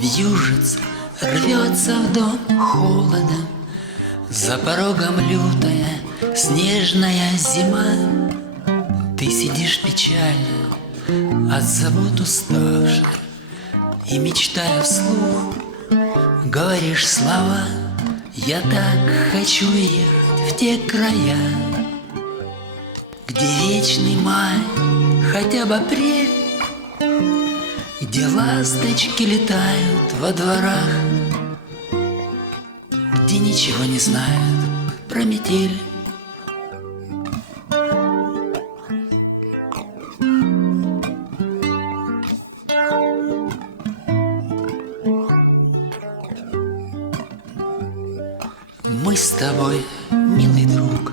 Вьюжится, рвется в дом холодом, за порогом лютая снежная зима. Ты сидишь печально, от забот уставший, и, мечтая вслух, говоришь слова: я так хочу ехать в те края, где вечный май, хотя бы апрель, где ласточки летают во дворах, где ничего не знают про метель. Мы с тобой, милый друг,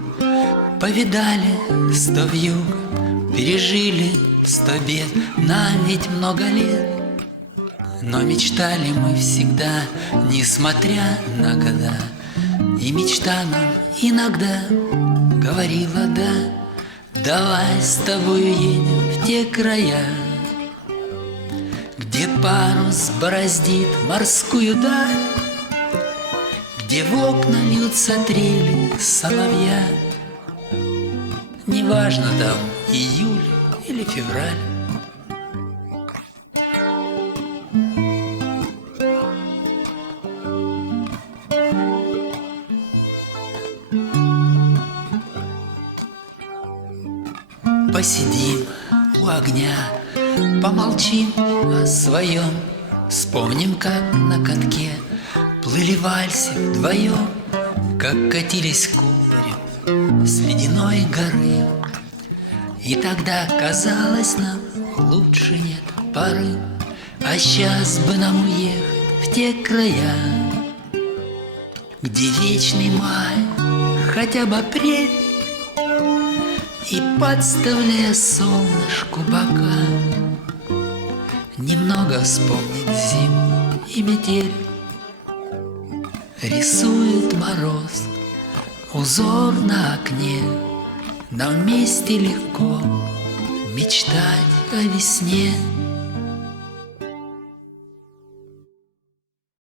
повидали 100 вьюг, пережили 100 бед, нам ведь много лет. Но мечтали мы всегда, несмотря на года, и мечта нам иногда говорила: да, давай с тобою едем в те края, где парус бороздит морскую даль, где в окна льются трели соловья. Неважно там июль или февраль. Посидим у огня, помолчим о своем, вспомним, как на катке плыли в вальсе вдвоем, как катились кубарем с ледяной горы. И тогда казалось нам, лучше нет поры, а сейчас бы нам уехать в те края, где вечный май, хотя бы апрель, и, подставляя солнышку бока, немного вспомнить зиму и метель. Рисует мороз узор на окне, нам вместе легко мечтать о весне.